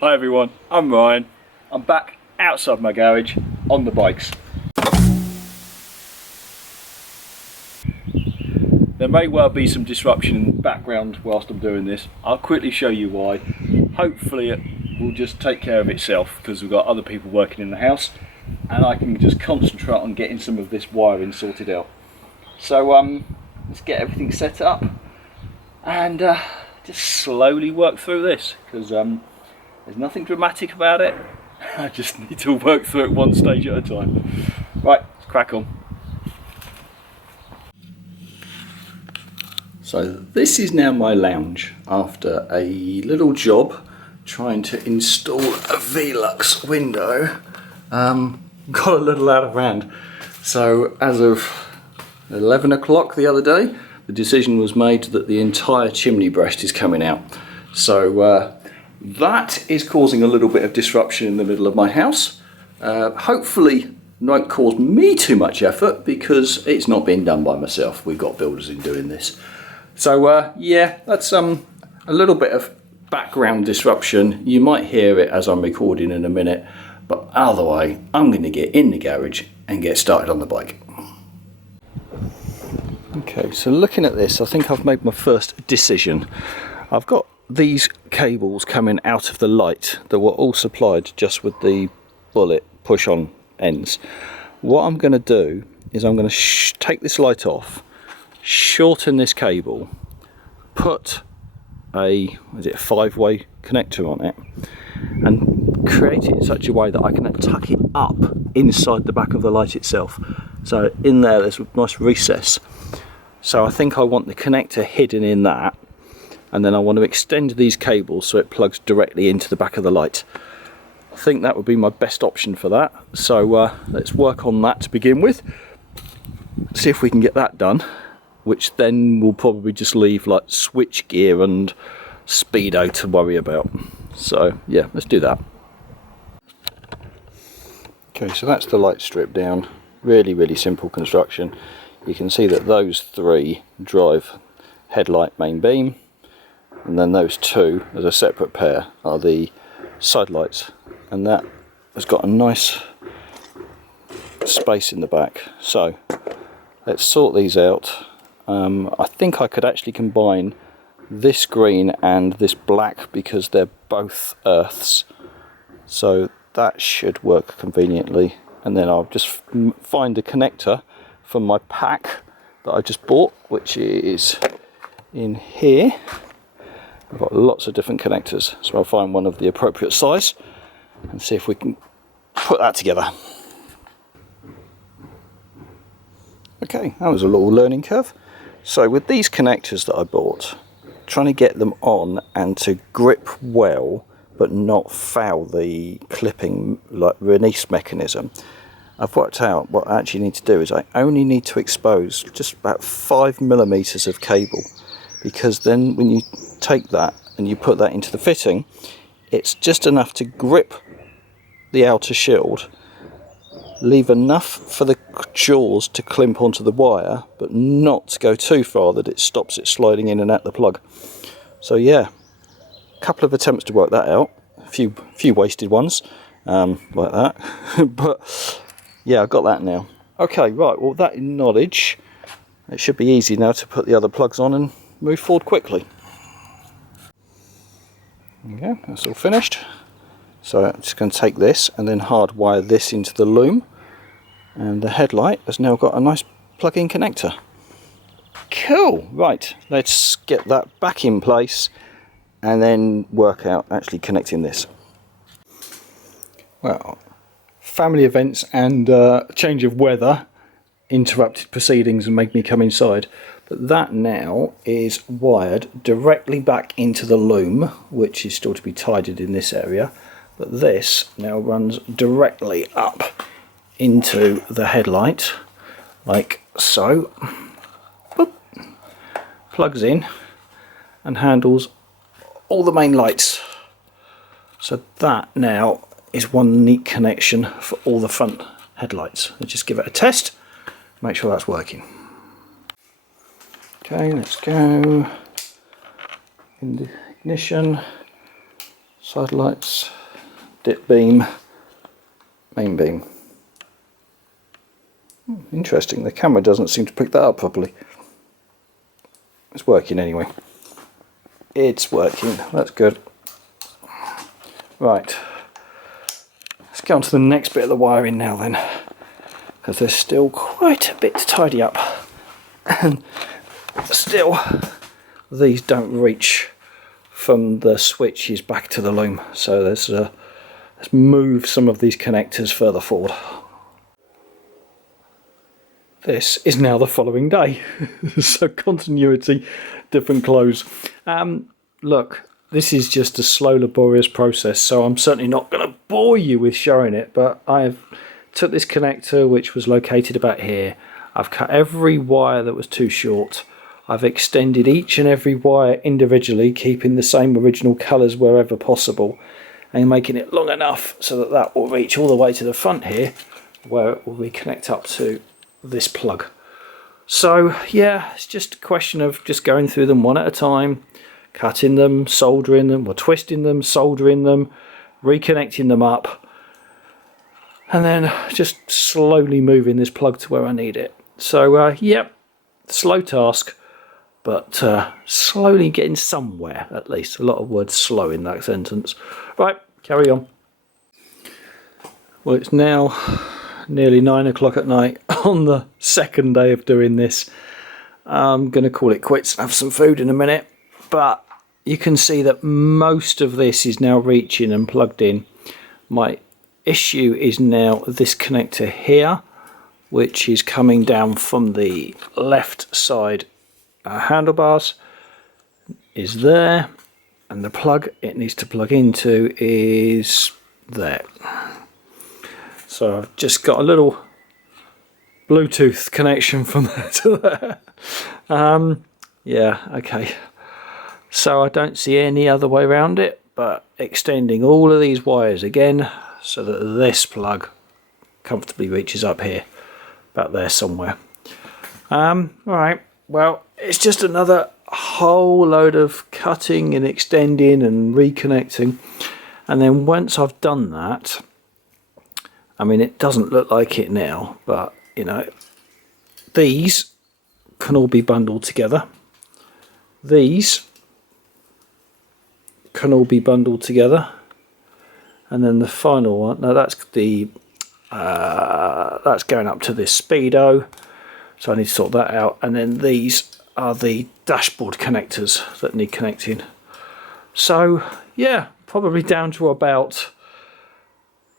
Hi everyone, I'm Ryan. I'm back outside my garage on the bikes. There may well be some disruption in the background whilst I'm doing this. I'll quickly show you why. Hopefully it will just take care of itself because we've got other people working in the house and I can just concentrate on getting some of this wiring sorted out. So let's get everything set up and just slowly work through this because there's nothing dramatic about it. I just need to work through it one stage at a time. Right, let's crack on. So this is now my lounge after a little job trying to install a Velux window. Got a little out of hand. So as of 11 o'clock the other day, the decision was made that the entire chimney breast is coming out. So that is causing a little bit of disruption in the middle of my house. Hopefully won't cause me too much effort because it's not being done by myself. We've got builders in doing this. So yeah, that's a little bit of background disruption. You might hear it as I'm recording in a minute, but either way, I'm going to get in the garage and get started on the bike. Okay, so looking at this, I think I've made my first decision. I've got these cables coming out of the light that were all supplied just with the bullet push-on ends. What I'm going to do is I'm going to take this light off, shorten this cable, put a 5-way connector on it and create it in such a way that I can tuck it up inside the back of the light itself. So in there's a nice recess. So I think I want the connector hidden in that, and then I want to extend these cables so it plugs directly into the back of the light. I think that would be my best option for that. So let's work on that to begin with, see if we can get that done, which then we'll probably just leave like switch gear and speedo to worry about. So yeah, let's do that. Okay, so that's the light strip down. Really simple construction. You can see that those three drive headlight main beam, and then those two as a separate pair are the side lights, and that has got a nice space in the back. So let's sort these out. I think I could actually combine this green and this black because they're both earths, so that should work conveniently. And then I'll just find a connector from my pack that I just bought, which is in here. I've got lots of different connectors, so I'll find one of the appropriate size and see if we can put that together. Okay, that was a little learning curve. So with these connectors that I bought, trying to get them on and to grip well but not foul the clipping like release mechanism, I've worked out what I actually need to do is I only need to expose just about 5mm of cable, because then when you take that and you put that into the fitting, it's just enough to grip the outer shield, leave enough for the jaws to clamp onto the wire, but not to go too far that it stops it sliding in and out the plug. So yeah, a couple of attempts to work that out, a few wasted ones, like that, but yeah, I've got that now. Okay, right, well that knowledge, it should be easy now to put the other plugs on and move forward quickly. Okay, that's all finished. So I'm just going to take this and then hardwire this into the Loom, and the headlight has now got a nice plug-in connector. Cool, right, let's get that back in place and then work out actually connecting this. Well, family events and change of weather interrupted proceedings and made me come inside, but that now is wired directly back into the Loom, which is still to be tidied in this area, but this now runs directly up into the headlight like so. Boop. Plugs in and handles all the main lights. So that now is one neat connection for all the front headlights. Let's just give it a test, make sure that's working. Okay, let's go in the ignition, Side lights, dip beam, main beam. Interesting, the camera doesn't seem to pick that up properly. It's working anyway. It's working, that's good. Right, let's go on to the next bit of the wiring now then, because there's still quite a bit to tidy up. And still, these don't reach from the switches back to the loom, so let's move some of these connectors further forward. This is now the following day, so continuity, different clothes. Look, this is just a slow, laborious process, so I'm certainly not going to bore you with showing it, but I've took this connector, which was located about here. I've cut every wire that was too short. I've extended each and every wire individually, keeping the same original colours wherever possible, and making it long enough so that that will reach all the way to the front here, where it will reconnect up to this plug. So yeah, it's just a question of just going through them one at a time, cutting them, soldering them, or twisting them, soldering them, reconnecting them up, and then just slowly moving this plug to where I need it. So yep, slow task, but slowly getting somewhere at least. A lot of words slow in that sentence. Right, carry on. Well, it's now nearly 9 o'clock at night on the second day of doing this. I'm going to call it quits and have some food in a minute, but you can see that most of this is now reaching and plugged in. My issue is now this connector here, which is coming down from the left side handlebars, is there, and the plug it needs to plug into is there. So I've just got a little Bluetooth connection from there to there. Yeah, okay. So I don't see any other way around it, but extending all of these wires again so that this plug comfortably reaches up here, about there somewhere. Alright, well, it's just another whole load of cutting and extending and reconnecting, and then once I've done that, I mean, it doesn't look like it now, but you know, these can all be bundled together. These can all be bundled together, and then the final one, now that's the that's going up to this speedo, so I need to sort that out. And then these are the dashboard connectors that need connecting. So yeah, probably down to about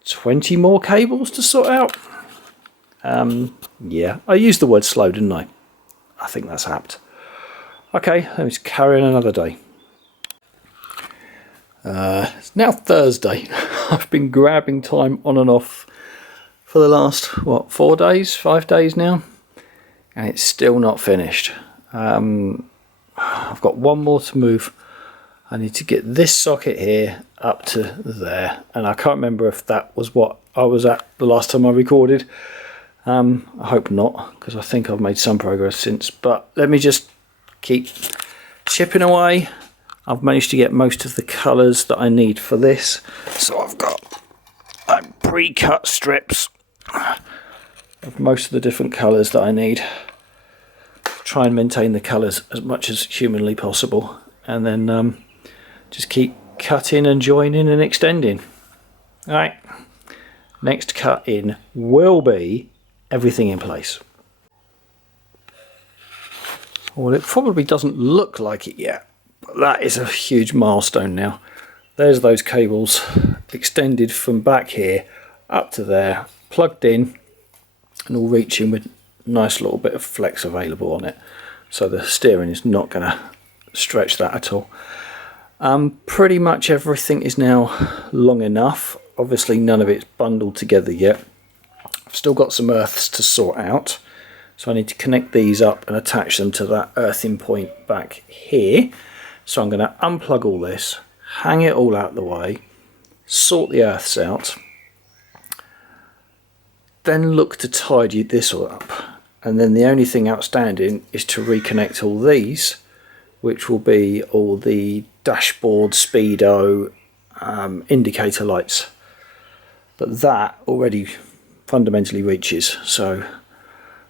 20 more cables to sort out. Yeah, I used the word slow, didn't I? I think that's apt. Okay, let me just carry on another day. It's now Thursday. I've been grabbing time on and off for the last, what, 4 days, 5 days now, and it's still not finished. I've got one more to move. I need to get this socket here up to there, and I can't remember if that was what I was at the last time I recorded. I hope not, because I think I've made some progress since, but let me just keep chipping away. I've managed to get most of the colours that I need for this, so I've got pre-cut strips of most of the different colours that I need. Try and maintain the colours as much as humanly possible, and then just keep cutting and joining and extending. Alright, next cut in will be everything in place. Well, it probably doesn't look like it yet, but that is a huge milestone now. There's those cables extended from back here up to there, plugged in, and all reaching with a nice little bit of flex available on it, so the steering is not going to stretch that at all. Pretty much everything is now long enough. Obviously none of it's bundled together yet. I've still got some earths to sort out, so I need to connect these up and attach them to that earthing point back here. So I'm going to unplug all this, hang it all out the way, sort the earths out, then look to tidy this all up, and then the only thing outstanding is to reconnect all these, which will be all the dashboard, speedo, indicator lights, but that already fundamentally reaches, so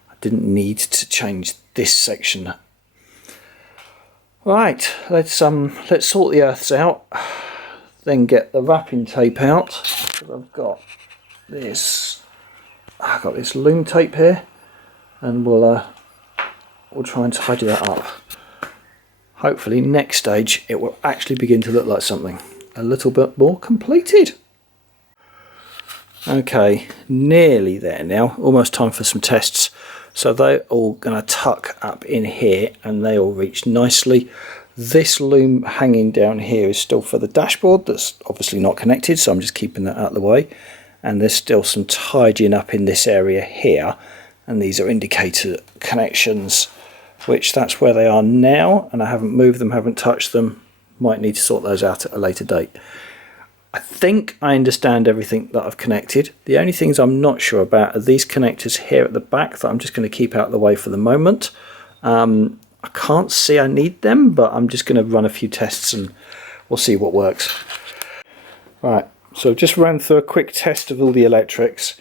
I didn't need to change this section. Right, let's sort the earths out, then get the wrapping tape out. I've got this Loom tape here, and we'll try and tidy that up. Hopefully next stage it will actually begin to look like something a little bit more completed. Okay, nearly there now, almost time for some tests. So they're all going to tuck up in here and they all reach nicely. This loom hanging down here is still for the dashboard, that's obviously not connected, so I'm just keeping that out of the way. And there's still some tidying up in this area here, and these are indicator connections, which that's where they are now, and I haven't moved them, haven't touched them. Might need to sort those out at a later date. I think I understand everything that I've connected. The only things I'm not sure about are these connectors here at the back that I'm just going to keep out of the way for the moment. I can't see I need them, but I'm just going to run a few tests and we'll see what works. Right, so I've just ran through a quick test of all the electrics,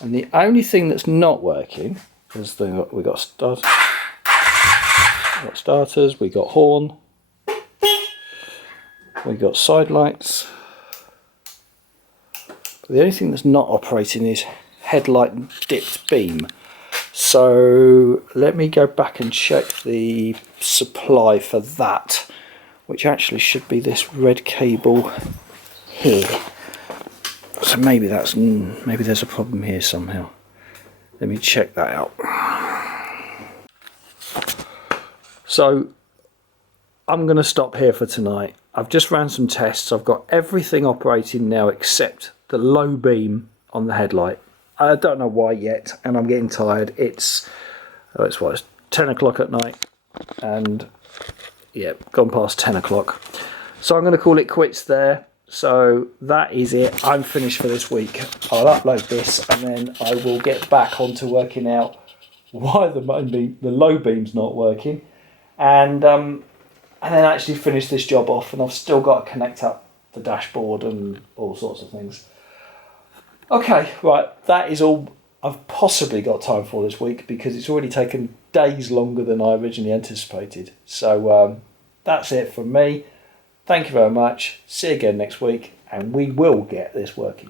and the only thing that's not working is we got starters, we got horn, we got side lights. The only thing that's not operating is headlight and dipped beam. So let me go back and check the supply for that, which actually should be this red cable here. So maybe there's a problem here somehow. Let me check that out. So I'm going to stop here for tonight. I've just ran some tests. I've got everything operating now except the low beam on the headlight. I don't know why yet, and I'm getting tired. It's 10 o'clock at night, and yeah, gone past 10 o'clock. So I'm going to call it quits there. So that is it. I'm finished for this week. I'll upload this, and then I will get back onto working out why the low beam's not working, and then actually finish this job off. And I've still got to connect up the dashboard and all sorts of things. Okay, right, that is all I've possibly got time for this week, because it's already taken days longer than I originally anticipated. So that's it from me. Thank you very much. See you again next week, and we will get this working.